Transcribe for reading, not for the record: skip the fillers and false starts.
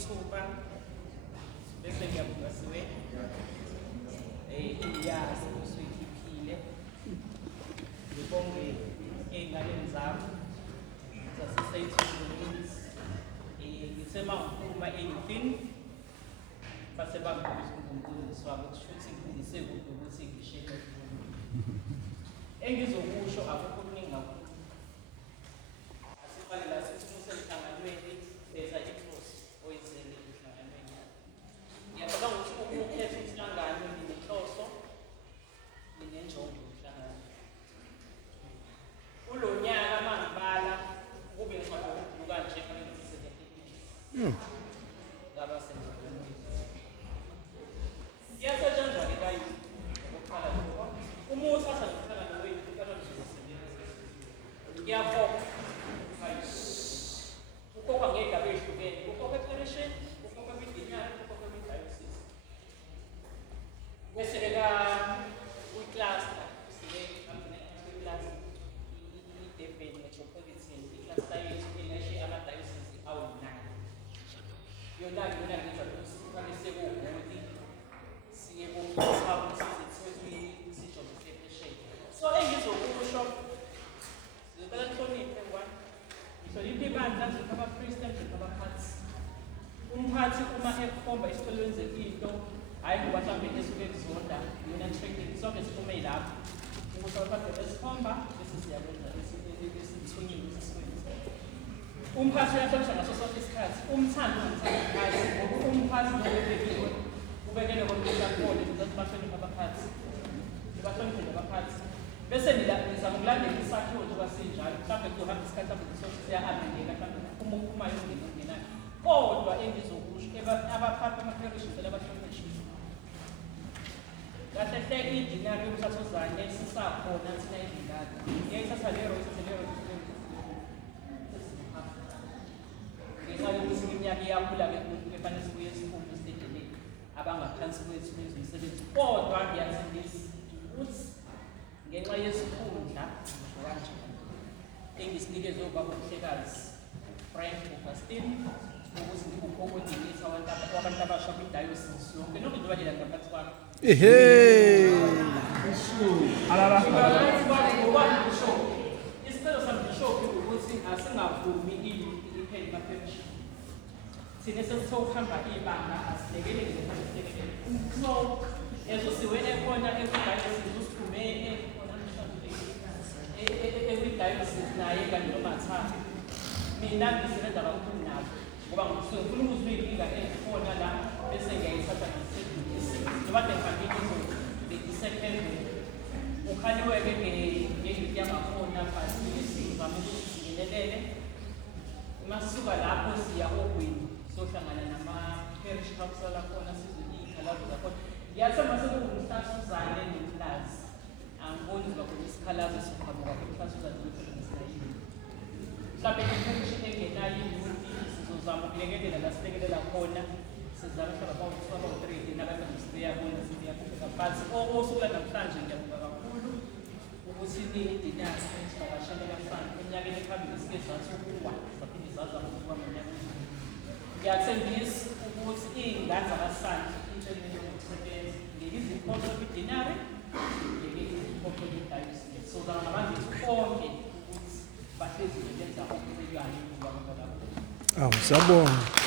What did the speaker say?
ithuba bese ngiyabonga siwe iyazi usuyikhiphile ngibonge ey'nganeni zami zase-St. Ngithe uma ngiphuma endlini base bangibuza umbuzo wami kushuthi ngisekuphi ukuthi ngishiyeke engizokusho akukho okuningi kakhulu asifane la sithi usemhlanganweni beza iphuzi oyizele emhlanganweni ngiyacabanga ukuthi ukukhetha umhlangano nenhloso nenjongo yomhlangano kulo nyaka mangibala kube ngicabanga ukuduka nje fanele sisebenze ngaba semhlanganweni yasetshenzwa-ke kayi ngokuqala lokho umuntu asazihlangana wethu ngiyabonga ukhokha ngey'ndaba ey'hlukene ukhokha eperishini ukhokha kwimidinyana ukhokha kwidayosisi bese-ke kwi-cluster kwi-cluster i-Durban Metropolitan i-cluster yethu elashe amadayosisi awu-9 yona-ke ngijwayele ukuthi kufanele sekuwukuthi siye kuthabo sijobe sephesheya so engizokusho sizobela nhloniphe ngwane ngihloniphe ibandla njengabo abapristi njengabo abaphathi umphathi uma ekhomba isithole wenzeka into hhayi ngoba mhlawumbe esuke kuzonda yona training sonke siphume lapho ukuthi abaphathi besikhomba bese siyakwenza esithunyiwe sisiwenza umphathi uyahlonishwa ngaso sonke isikhathi umthando ungumthando ngoba umphathi nobebekiwe ubekele konakole ukuthi bahloniphe abaphathi bahloniphe abaphathi bese nizama ukulandela isakhiwo njengoba sinjalo mhlawumbe kuzohamba isikhathi mhlawumbe kusothi siya-amendeka mhlawumbe uma uphumayo ungenayo kodwa engizokusho abaphathi bamaparishi vele abahlonishwe kahle hle idinari yomhlathozane sisakhona thina idingane ngiyayithatha lero ngenxa yokuthi iminyaka iyakhula-ke kufanele sibuye esikhumbe sitedele abangaphansi kwethu kwezomsebenzi kodwa ngiyathembisa ukuthi ngenxa yesikhundla kanjani engisinikezwe ubaba uMhlekazi Frank Augustine ukuthi ngikukho-coordinator wabantu abasha kwidayosisi yonke nonke nje balela ngaphansi kwami isicelo sambishophi ukuthi asingavumi ipheli maperishi thine sesithokuhamba ibanga asilekelele asilekelele so ezusiwele ekhona ekwidayosisi usiphume ekhona ekwidayosisi naye kanye nomathanga mina ngisebenza kakhulu nabo ngoba ngifuna ukuzwa iy'nkinga ezikhona la bese ngiyayithatha njengoba ngihambile izobekisephezulu ukhaliwe-ke ngey'nto yamakhona but sizame ukuthi sizingelelele masisuka lapho siya ogwini sohlangana nama-parish council akhona sizwe iy'khalazo zakhona ngiyathemba sekuwumhlathuzane nomlazi angiboni ziba khona isikhalazo esiqhamuka kumhlathuzane nomhlathuzane mhlawumbe iparish engenayo iy'nti sizozama ukulekelela la silekelela khona sizame mhlawumbe abawu-3 nabantu sibeyabona sibeyaqhubeka but osuku lanamhlanje ngiyabonga kakhulu ukuthi idinari sivakashelela fana eminyakeni ephambili sike zathi ukuwa zaphinde zazama ukuwa ngonyaka ngiyathembisa ukuthi iy'ngane zabasanda intshelweni yokusebenza ngekizikhokhwe kwidinari ngekizikhokhwe kwidayosisi sozama nabangithu konke ukuthi bahlezi benza okubeyayo ukuba ngabona Awu, siyabonga.